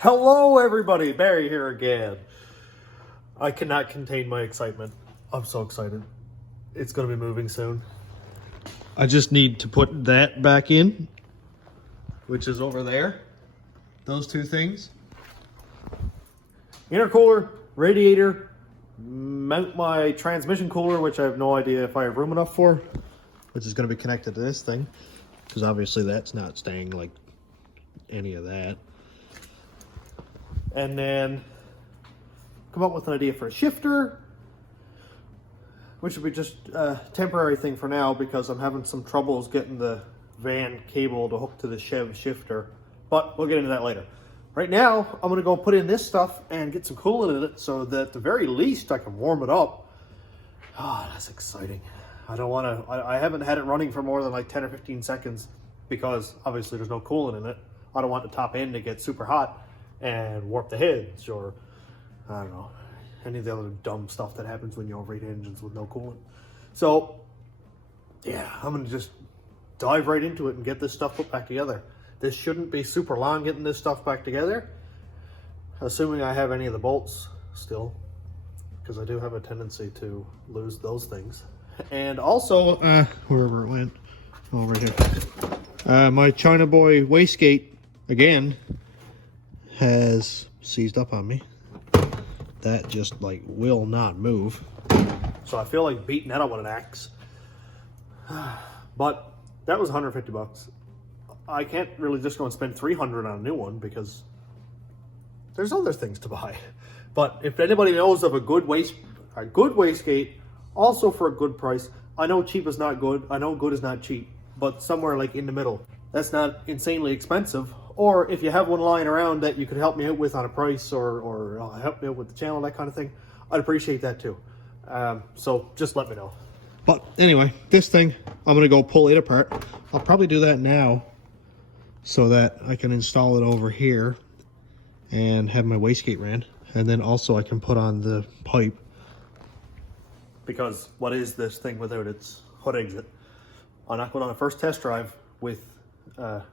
Hello everybody, Barry here again. I cannot contain my excitement. I'm so excited. It's going to be moving soon. I just need to put that back in, which is over there. Those two things. Intercooler, radiator, mount my transmission cooler, which I have no idea if I have room enough for, which is going to be connected to this thing, because obviously that's not staying like any of that. And then come up with an idea for a shifter, which would be just a temporary thing for now because I'm having some troubles getting the van cable to hook to the Chev shifter, but we'll get into that later. Right now, I'm gonna go put in this stuff and get some coolant in it so that at the very least I can warm it up. Oh, that's exciting. I haven't had it running for more than like 10 or 15 seconds because obviously there's no coolant in it. I don't want the top end to get super hot and warp the heads, or I don't know, any of the other dumb stuff that happens when you overheat engines with no coolant. So yeah, I'm gonna just dive right into it and get this stuff put back together. This shouldn't be super long getting this stuff back together, assuming I have any of the bolts still, because I do have a tendency to lose those things. And also, wherever it went, oh, right here. My China Boy wastegate, again, has seized up on me. That just like will not move. So I feel like beating that up with an axe. But that was 150 bucks. I can't really just go and spend 300 on a new one because there's other things to buy. But if anybody knows of a good wastegate, also for a good price, I know cheap is not good, I know good is not cheap, but somewhere like in the middle. That's not insanely expensive. Or if you have one lying around that you could help me out with on a price, or help me out with the channel, that kind of thing, I'd appreciate that too. So just let me know. But anyway, this thing, I'm gonna go pull it apart. I'll probably do that now so that I can install it over here and have my wastegate ran. And then also I can put on the pipe. Because what is this thing without its hood exit? I'm not going on a first test drive without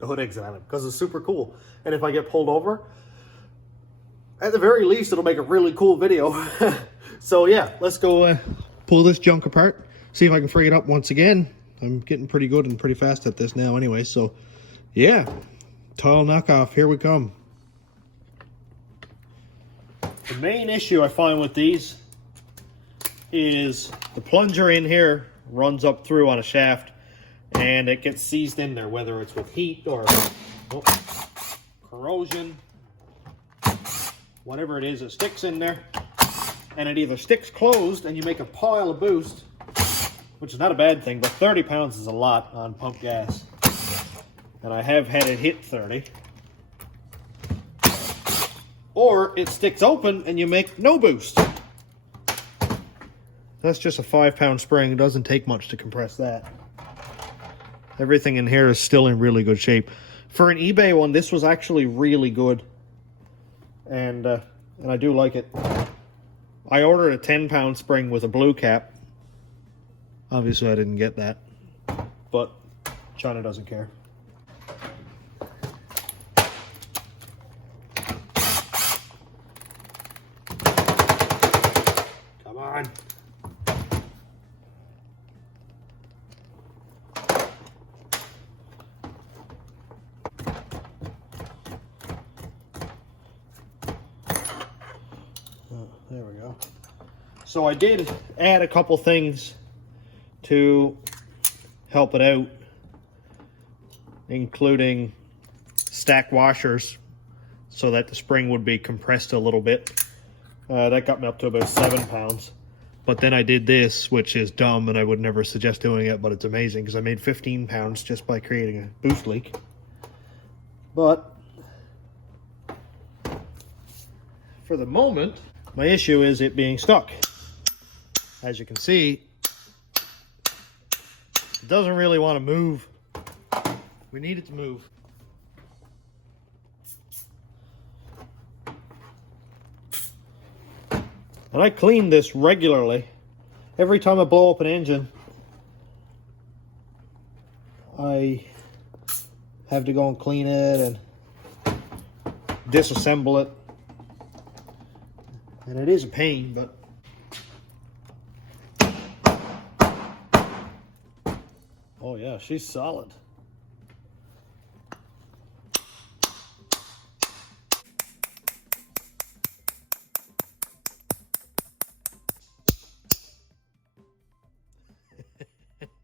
the hood exit on it because it's super cool. And if I get pulled over, at the very least it'll make a really cool video. So yeah, let's go pull this junk apart, see if I can free it up once again. I'm getting pretty good and pretty fast at this now anyway, so yeah, Tial knockoff, here we come. The main issue I find with these is the plunger in here runs up through on a shaft and it gets seized in there, whether it's with heat or corrosion, whatever it is, it sticks in there. And it either sticks closed and you make a pile of boost, which is not a bad thing, but 30 pounds is a lot on pump gas. And I have had it hit 30. Or it sticks open and you make no boost. That's just a 5-pound spring. It doesn't take much to compress that. Everything in here is still in really good shape. For an eBay one, this was actually really good. And I do like it. I ordered a 10-pound spring with a blue cap. Obviously, I didn't get that. But China doesn't care. Come on. There we go. So I did add a couple things to help it out, including stack washers so that the spring would be compressed a little bit. That got me up to about 7 pounds. But then I did this, which is dumb and I would never suggest doing it, but it's amazing because I made 15 pounds just by creating a boost leak. But for the moment, my issue is it being stuck. As you can see, it doesn't really want to move. We need it to move. And I clean this regularly. Every time I blow up an engine, I have to go and clean it and disassemble it. And it is a pain, but oh yeah, she's solid.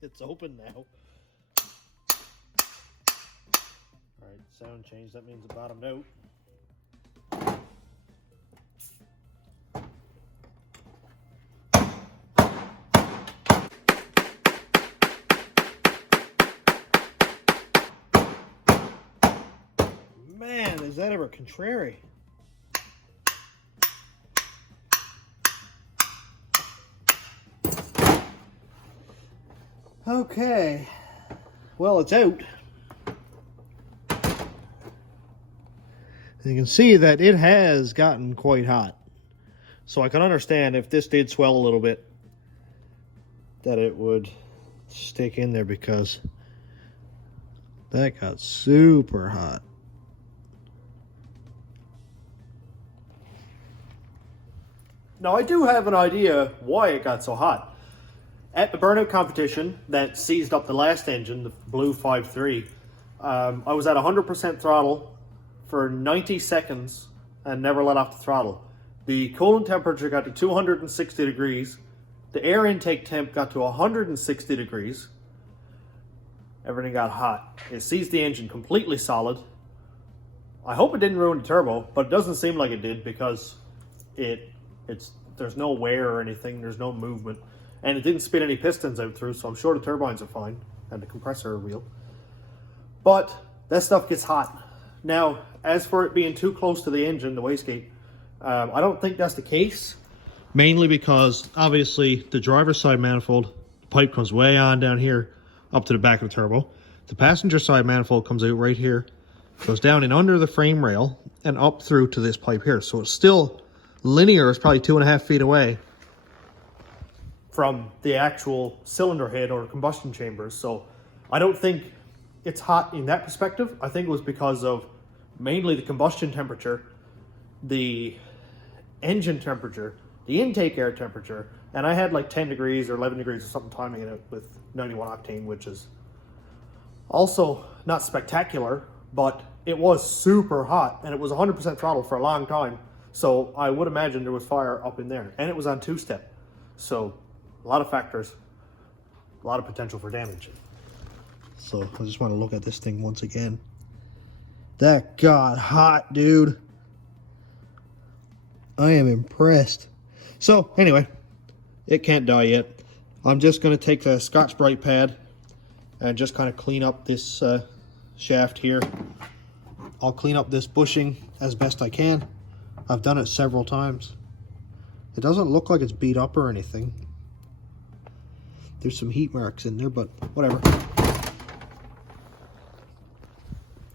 It's open now. Alright, sound change, that means it bottomed out. Man, is that ever contrary? Okay, well, it's out. You can see that it has gotten quite hot. So I can understand if this did swell a little bit, that it would stick in there, because that got super hot. Now, I do have an idea why it got so hot. At the burnout competition that seized up the last engine, the Blue 5.3, I was at 100% throttle for 90 seconds and never let off the throttle. The coolant temperature got to 260 degrees. The air intake temp got to 160 degrees. Everything got hot. It seized the engine completely solid. I hope it didn't ruin the turbo, but it doesn't seem like it did, because there's no wear or anything, there's no movement. And it didn't spit any pistons out through, so I'm sure the turbines are fine, and the compressor wheel. But that stuff gets hot. Now, as for it being too close to the engine, the wastegate, I don't think that's the case. Mainly because, obviously, the driver's side manifold, the pipe comes way on down here, up to the back of the turbo. The passenger side manifold comes out right here, goes down and under the frame rail, and up through to this pipe here. So it's still linear, it's probably 2.5 feet away from the actual cylinder head or combustion chambers. So I don't think it's hot in that perspective. I think it was because of mainly the combustion temperature, the engine temperature, the intake air temperature, and I had like 10 degrees or 11 degrees or something timing it with 91 octane, which is also not spectacular, but it was super hot, and it was 100% throttle for a long time. So I would imagine there was fire up in there, and it was on two-step. So a lot of factors, a lot of potential for damage. So I just want to look at this thing once again. That got hot, dude. I am impressed. So anyway, it can't die yet. I'm just going to take the Scotch-Brite pad and just kind of clean up this shaft here. I'll clean up this bushing as best I can. I've done it several times. It doesn't look like it's beat up or anything. There's some heat marks in there, but whatever.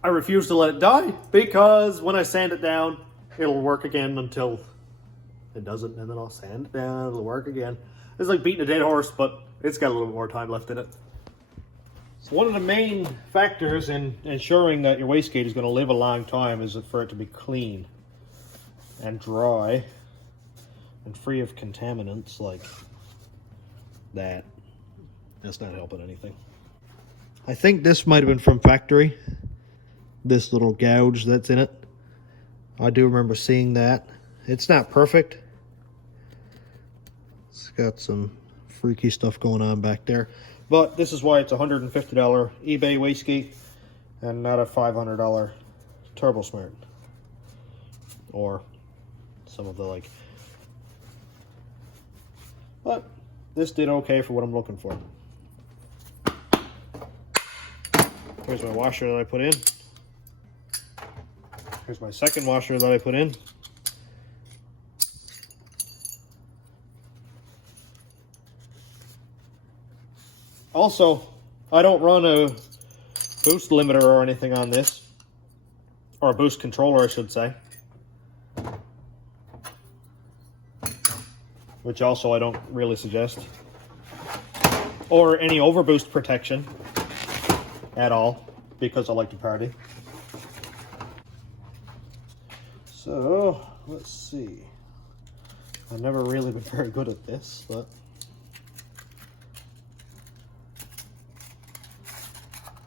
I refuse to let it die, because when I sand it down, it'll work again until it doesn't, and then I'll sand it down, it'll work again. It's like beating a dead horse, but it's got a little more time left in it. So one of the main factors in ensuring that your wastegate is going to live a long time is for it to be clean and dry and free of contaminants like that. That's not helping anything. I think this might have been from factory, this little gouge that's in it. I do remember seeing that. It's not perfect. It's got some freaky stuff going on back there. But this is why it's a $150 eBay wastegate and not a $500 TurboSmart. Or some of the like. But this did okay for what I'm looking for. Here's my washer that I put in. Here's my second washer that I put in. Also, I don't run a boost limiter or anything on this, or a boost controller, I should say. Which also I don't really suggest. Or any overboost protection at all, because I like to party. So, let's see. I've never really been very good at this, but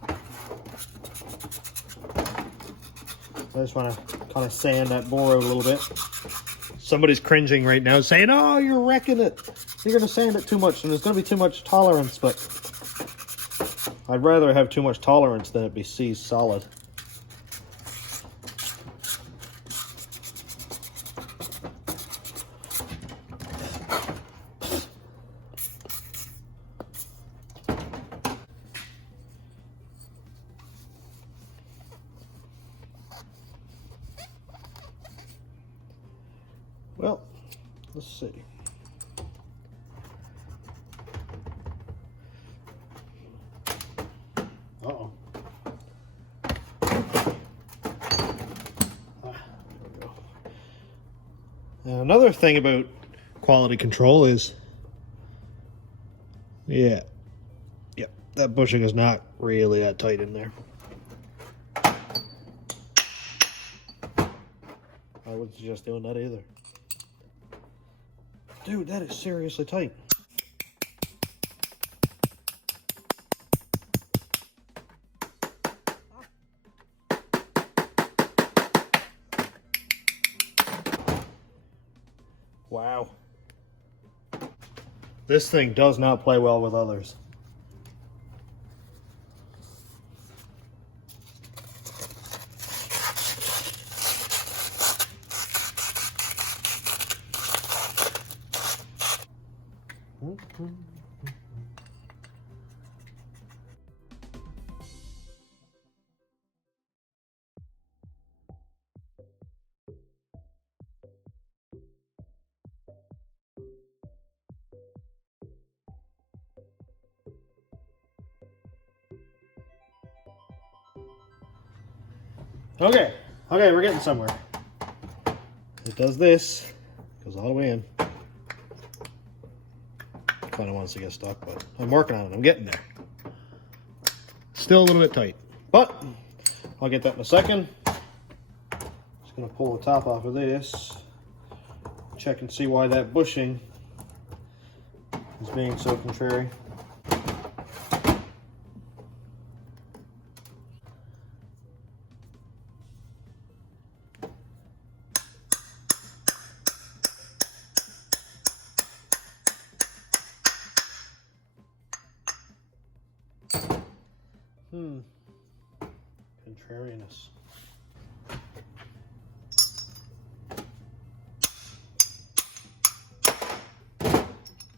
I just want to kind of sand that bore out a little bit. Somebody's cringing right now saying, oh, you're wrecking it. You're going to sand it too much and there's going to be too much tolerance, but I'd rather have too much tolerance than it be seized solid. Well, let's see. Uh-oh. There we go. Now, another thing about quality control is, yep, that bushing is not really that tight in there. I wouldn't suggest doing that either. Dude, that is seriously tight. Wow. This thing does not play well with others. Okay, we're getting somewhere. It does this, goes all the way in. Kind of wants to get stuck, but I'm working on it. I'm getting there. Still a little bit tight, but I'll get that in a second. Just gonna pull the top off of this, check and see why that bushing is being so contrary. Contrariness.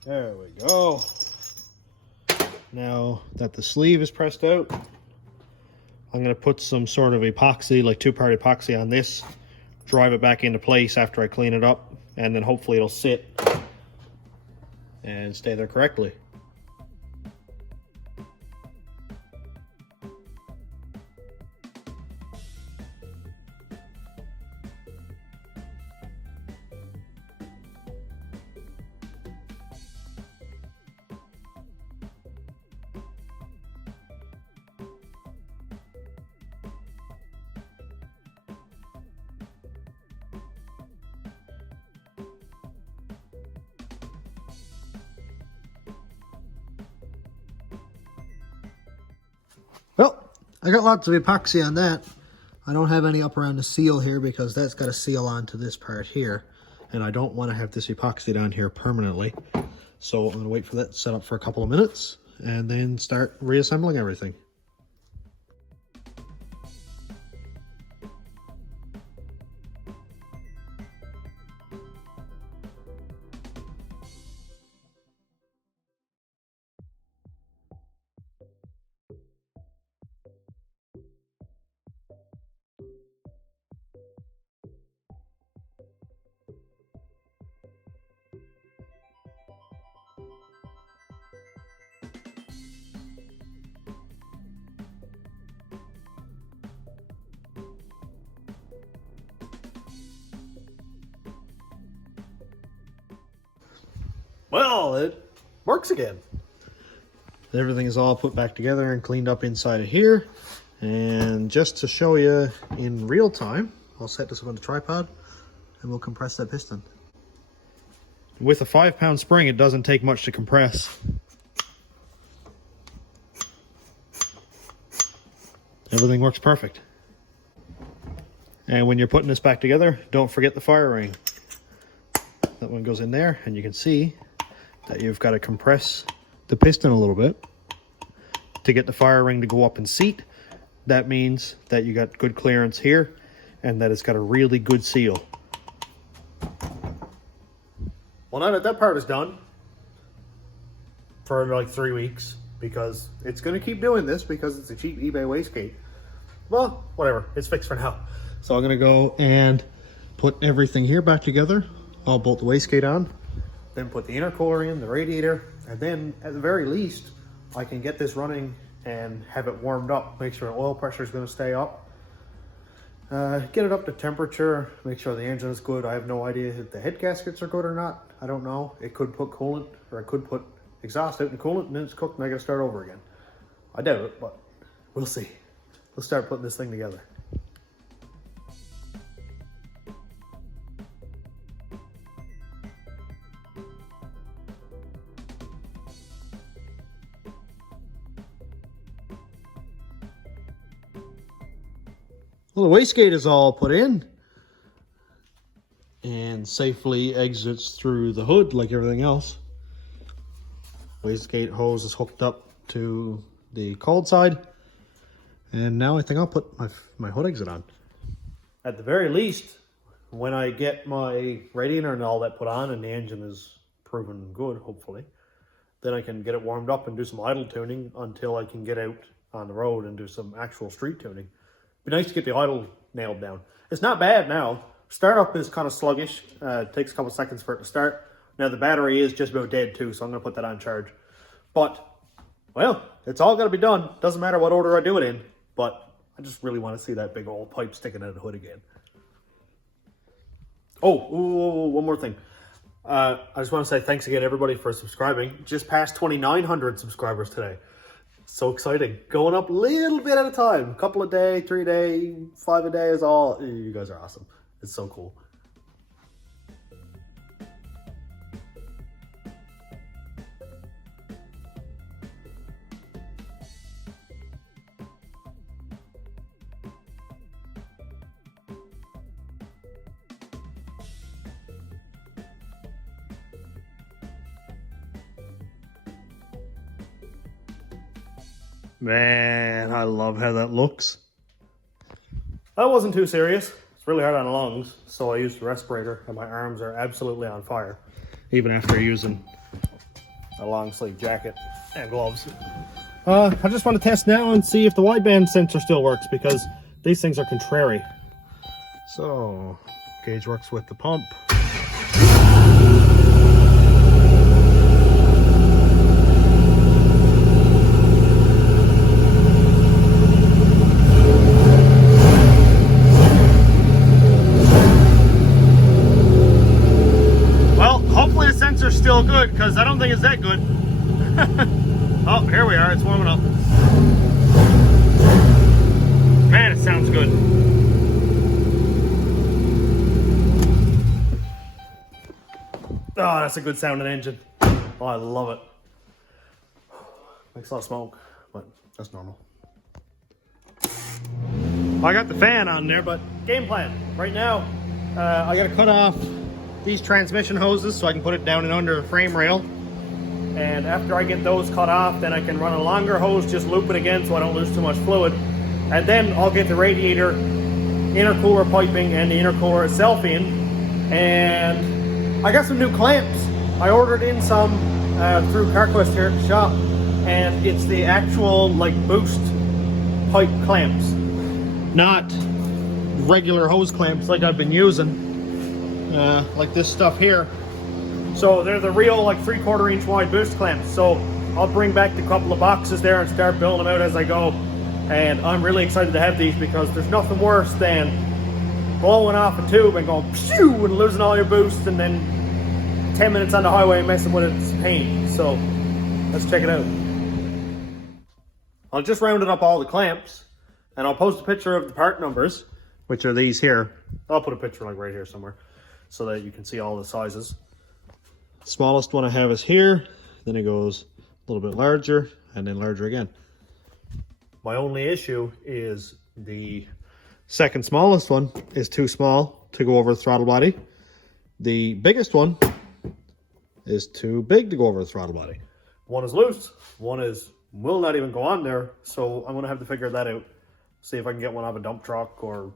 There we go. Now that the sleeve is pressed out, I'm going to put some sort of epoxy, like two-part epoxy on this, drive it back into place after I clean it up, and then hopefully it'll sit and stay there correctly. Well, I got lots of epoxy on that. I don't have any up around the seal here because that's got a seal onto this part here. And I don't want to have this epoxy down here permanently. So I'm going to wait for that to set up for a couple of minutes and then start reassembling everything. Well, it works again. Everything is all put back together and cleaned up inside of here. And just to show you in real time, I'll set this up on the tripod. and we'll compress that piston. With a 5-pound spring, it doesn't take much to compress. Everything works perfect. And when you're putting this back together, don't forget the fire ring. That one goes in there, and you can see that you've got to compress the piston a little bit to get the fire ring to go up and seat. That means that you got good clearance here and that it's got a really good seal. Well, now that that part is done for like 3 weeks, because it's going to keep doing this because it's a cheap eBay wastegate. Well, whatever, it's fixed for now. So I'm going to go and put everything here back together. I'll bolt the wastegate on, then put the intercooler in, the radiator, and then at the very least, I can get this running and have it warmed up, make sure oil pressure is going to stay up. Get it up to temperature, make sure the engine is good. I have no idea if the head gaskets are good or not. I don't know. It could put coolant, or it could put exhaust out in coolant, and then it's cooked and I got to start over again. I doubt it, but we'll see. Let's start putting this thing together. Well, the wastegate is all put in and safely exits through the hood like everything else. Wastegate hose is hooked up to the cold side, and now I think I'll put my hood exit on. At the very least, when I get my radiator and all that put on and the engine is proven good, hopefully, then I can get it warmed up and do some idle tuning until I can get out on the road and do some actual street tuning. Be nice to get the idle nailed down. It's not bad now. Startup is kind of sluggish. It takes a couple seconds for it to start. Now the battery is just about dead too, so I'm going to put that on charge. But, well, it's all got to be done. Doesn't matter what order I do it in, but I just really want to see that big old pipe sticking out of the hood again. Oh, one more thing. I just want to say thanks again, everybody, for subscribing. Just passed 2,900 subscribers today. So exciting. Going up a little bit at a time. A couple a day, 3 a day, 5 a day is all. You guys are awesome. It's so cool. Man, I love how that looks. That wasn't too serious. It's really hard on the lungs, so I used a respirator, and my arms are absolutely on fire, even after using a long sleeve jacket and gloves. I just want to test now and see if the wideband sensor still works, because these things are contrary. So, gauge works with the pump. Still good, because I don't think it's that good. Oh, here we are. It's warming up. Man, it sounds good. Oh, that's a good sounding engine. Oh, I love it. Makes a lot of smoke, but that's normal. I got the fan on there, but game plan. Right now, I got to cut off these transmission hoses so I can put it down and under the frame rail. And after I get those cut off, then I can run a longer hose, just loop it again so I don't lose too much fluid. And then I'll get the radiator, intercooler piping, and the intercooler itself in. And I got some new clamps. I ordered in some through CarQuest here at the shop. And it's the actual like boost pipe clamps, not regular hose clamps like I've been using. Like this stuff here. So they're the real like 3/4 inch wide boost clamps. So I'll bring back the couple of boxes there and start building them out as I go. And I'm really excited to have these, because there's nothing worse than blowing off a tube and going phew and losing all your boost, and then 10 minutes on the highway and messing with it's pain. So let's check it out. I'll just rounded up all the clamps, and I'll post a picture of the part numbers, which are these here. I'll put a picture like right here somewhere. so that you can see all the sizes. Smallest one I have is here, then it goes a little bit larger and then larger again. My only issue is the second smallest one is too small to go over the throttle body. The biggest one is too big to go over the throttle body. One is loose, one will not even go on there, so I'm gonna have to figure that out. See if I can get one out of a dump truck or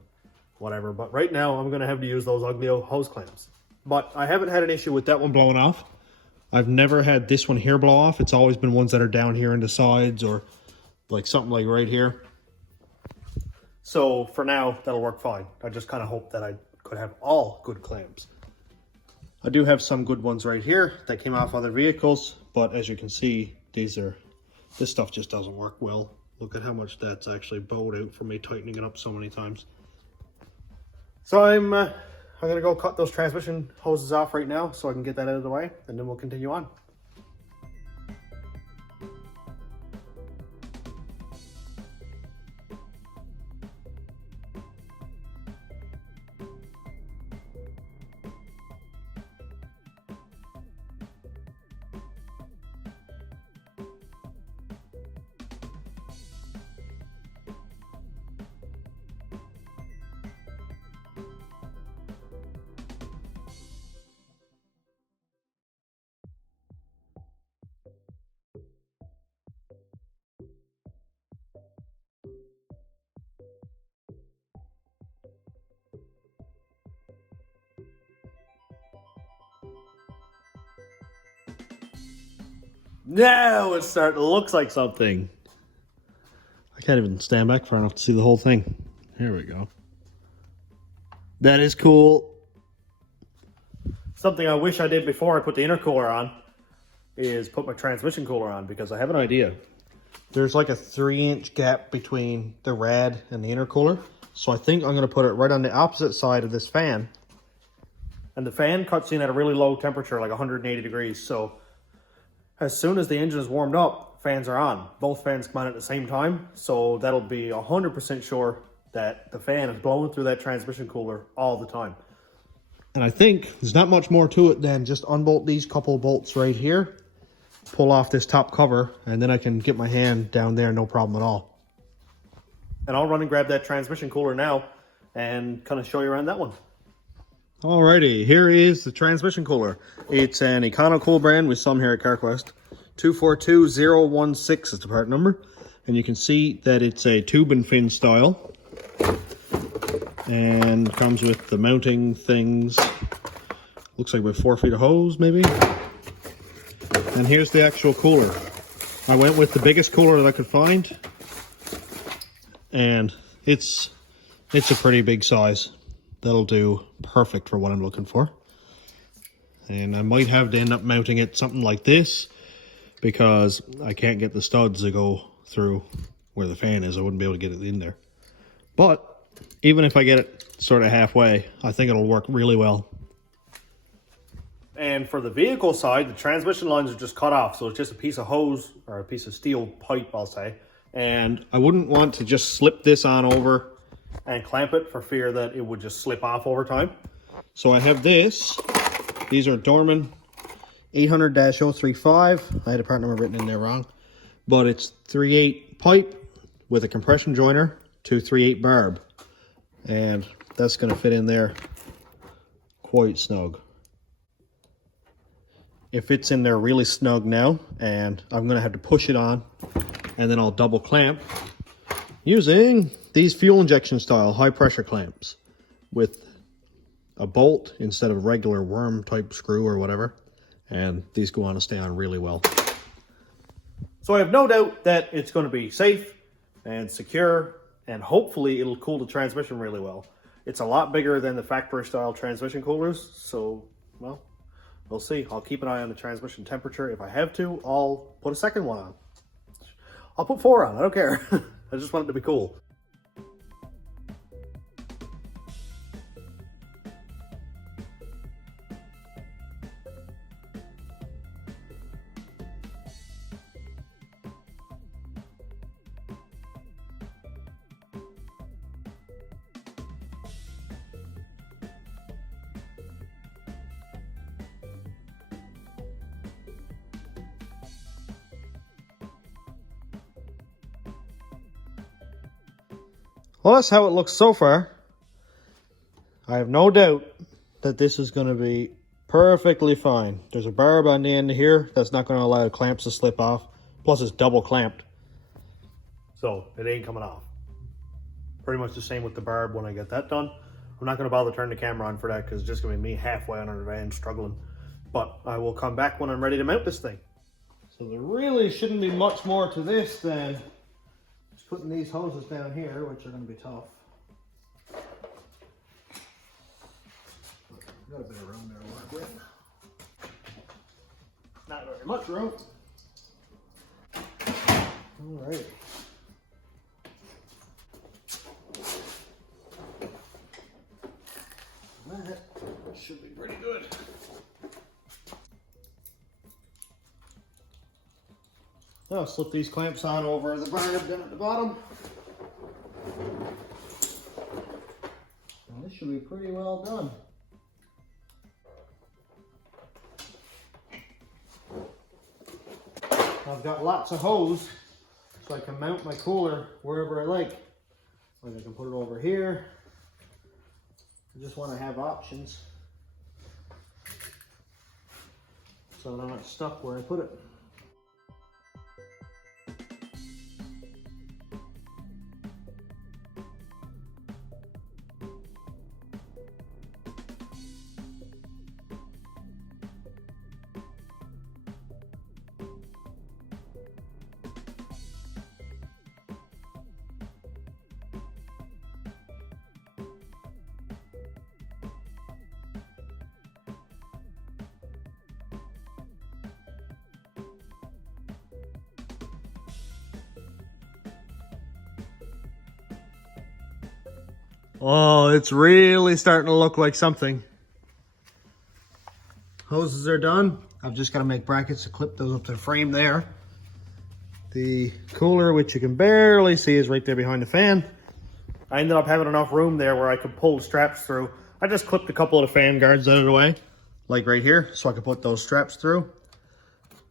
whatever, but right now I'm gonna have to use those ugly hose clamps. But I haven't had an issue with that one blowing off. I've never had this one here blow off. It's always been ones that are down here in the sides or like something like right here. So for now, that'll work fine. I just kind of hope that I could have all good clamps. I do have some good ones right here that came off other vehicles, but as you can see, this stuff just doesn't work well. Look at how much that's actually bowed out from me tightening it up so many times. So I'm gonna go cut those transmission hoses off right now so I can get that out of the way, and then we'll continue on. Now it's starting to look like something. I can't even stand back far enough to see the whole thing. Here we go. That is cool. Something I wish I did before I put the intercooler on is put my transmission cooler on, because I have an idea. There's like a 3-inch gap between the rad and the intercooler. So I think I'm going to put it right on the opposite side of this fan. And the fan cuts in at a really low temperature, like 180 degrees. So as soon as the engine is warmed up, fans are on. Both fans come on at the same time, so that'll be 100% sure that the fan is blowing through that transmission cooler all the time. And I think there's not much more to it than just unbolt these couple bolts right here, pull off this top cover, and then I can get my hand down there, no problem at all. And I'll run and grab that transmission cooler now and kind of show you around that one. Alrighty, here is the transmission cooler. It's an EconoCool brand with some here at CarQuest. 242016 is the part number. And you can see that it's a tube and fin style. And comes with the mounting things. Looks like about 4 feet of hose, maybe. And here's the actual cooler. I went with the biggest cooler that I could find. And it's a pretty big size. That'll do perfect for what I'm looking for. And I might have to end up mounting it something like this, because I can't get the studs to go through where the fan is. I wouldn't be able to get it in there. But even if I get it sort of halfway, I think it'll work really well. And for the vehicle side, the transmission lines are just cut off. So it's just a piece of hose, or a piece of steel pipe, I'll say. And I wouldn't want to just slip this on over and clamp it for fear that it would just slip off over time. So I have this. These are Dorman 800-035. I had a part number written in there wrong. But it's 3/8 pipe with a compression joiner to 3/8 barb. And that's going to fit in there quite snug. It fits in there really snug now, and I'm going to have to push it on, and then I'll double clamp using these fuel injection style high pressure clamps with a bolt instead of regular worm type screw or whatever. And these go on to stay on really well. So I have no doubt that it's going to be safe and secure, and hopefully it'll cool the transmission really well. It's a lot bigger than the factory style transmission coolers. So, well, we'll see. I'll keep an eye on the transmission temperature. If I have to, I'll put a second one on. I'll put 4 on, I don't care. I just want it to be cool. Well, that's how it looks so far. I have no doubt that this is going to be perfectly fine. There's a barb on the end here that's not going to allow clamps to slip off. Plus it's double clamped, so it ain't coming off. Pretty much the same with the barb when I get that done. I'm not going to bother turning the camera on for that because it's just going to be me halfway under the van struggling. But I will come back when I'm ready to mount this thing. So there really shouldn't be much more to this than just putting these hoses down here, which are going to be tough. Got a bit of room there to work with. Not very much room. All right. That should be pretty good. Now I'll slip these clamps on over the barb down at the bottom. And this should be pretty well done. I've got lots of hose, so I can mount my cooler wherever I like. Like I can put it over here. I just want to have options, so I'm not stuck where I put it. Oh, it's really starting to look like something. Hoses are done. I've just got to make brackets to clip those up to the frame there. The cooler, which you can barely see, is right there behind the fan. I ended up having enough room there where I could pull the straps through. I just clipped a couple of the fan guards out of the way, like right here, so I could put those straps through.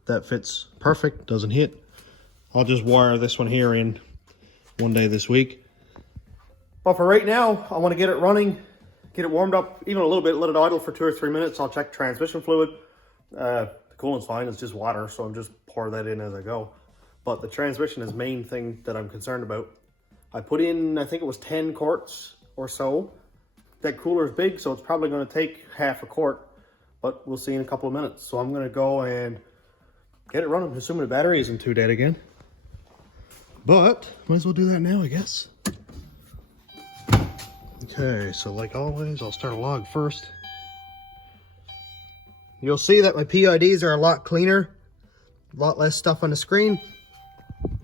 That fits perfect, doesn't hit. I'll just wire this one here in one day this week. But for right now, I want to get it running, get it warmed up even a little bit, let it idle for 2 or 3 minutes. I'll check transmission fluid. The coolant's fine, it's just water, so I'm just pour that in as I go. But the transmission is the main thing that I'm concerned about. I put in, I think it was 10 quarts or so. That cooler is big, so it's probably going to take half a quart, but we'll see in a couple of minutes. So I'm going to go and get it running, assuming the battery isn't too dead again. But might as well do that now, I guess. Okay, so like always, I'll start a log first. You'll see that my PIDs are a lot cleaner, a lot less stuff on the screen.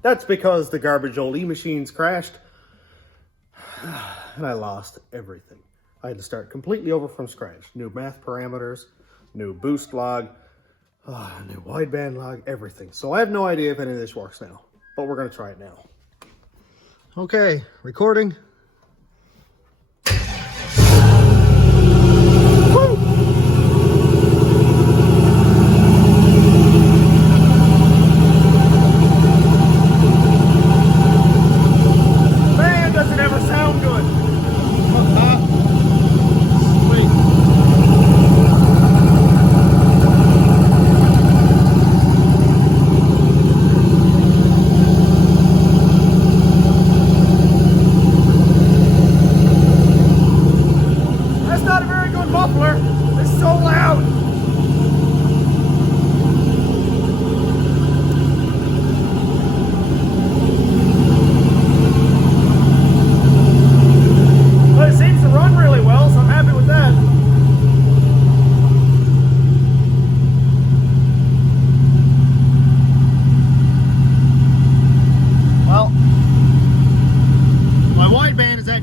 That's because the garbage old e-machines crashed, and I lost everything. I had to start completely over from scratch. New math parameters, new boost log, new wideband log, everything. So I have no idea if any of this works now, but we're going to try it now. Okay, recording.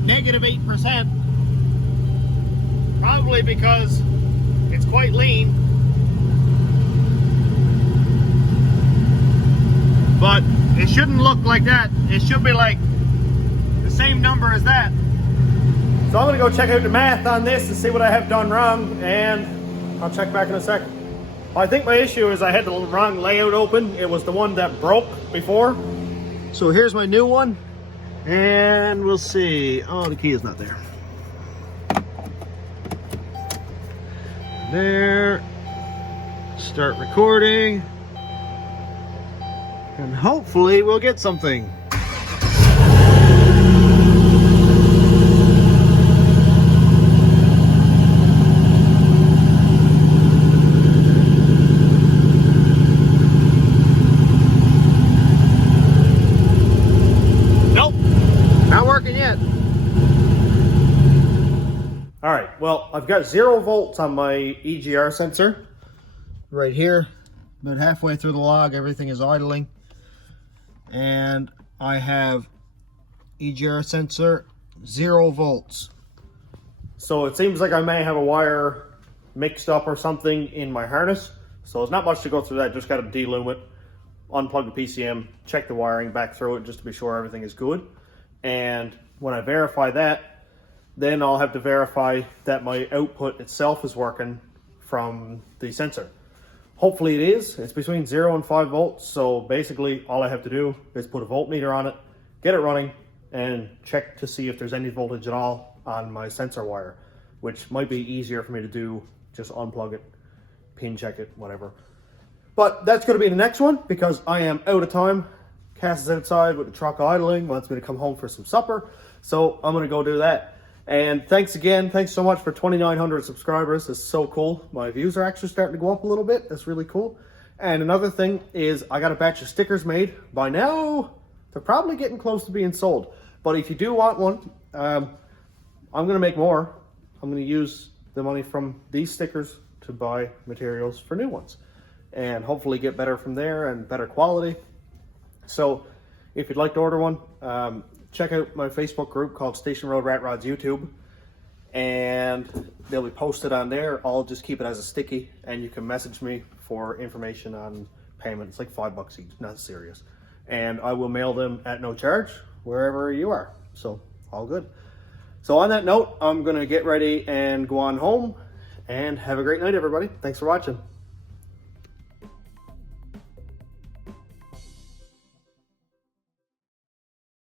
-8%, probably because it's quite lean, but it shouldn't look like that. It should be like the same number as that. So I'm gonna go check out the math on this and see what I have done wrong, and I'll check back in a second. I think my issue is I had the wrong layout open. It was the one that broke before. So here's my new one. And we'll see. Oh, the key is not there. There. Start recording. And hopefully we'll get something. Nope, not working yet. All right, well, I've got 0 volts on my EGR sensor right here. About halfway through the log, everything is idling. And I have EGR sensor 0 volts. So it seems like I may have a wire mixed up or something in my harness. So there's not much to go through that. Just got to delume it, unplug the PCM, check the wiring back through it just to be sure everything is good. And when I verify that, then I'll have to verify that my output itself is working from the sensor. Hopefully it is. It's between 0 and 5 volts. So basically all I have to do is put a voltmeter on it, get it running, and check to see if there's any voltage at all on my sensor wire, which might be easier for me to do. Just unplug it, pin check it, whatever. But that's going to be the next one because I am out of time. Cass is outside with the truck idling, wants me to come home for some supper. So I'm going to go do that. And thanks again. Thanks so much for 2,900 subscribers. It's so cool. My views are actually starting to go up a little bit. That's really cool. And another thing is I got a batch of stickers made. By now, they're probably getting close to being sold. But if you do want one, I'm going to make more. I'm going to use the money from these stickers to buy materials for new ones. And hopefully get better from there and better quality. So if you'd like to order one, check out my Facebook group called Station Road Rat Rods YouTube, and they'll be posted on there. I'll just keep it as a sticky, and you can message me for information on payment. It's like $5 each, not serious. And I will mail them at no charge wherever you are. So all good. So on that note, I'm gonna get ready and go on home, and have a great night, everybody. Thanks for watching.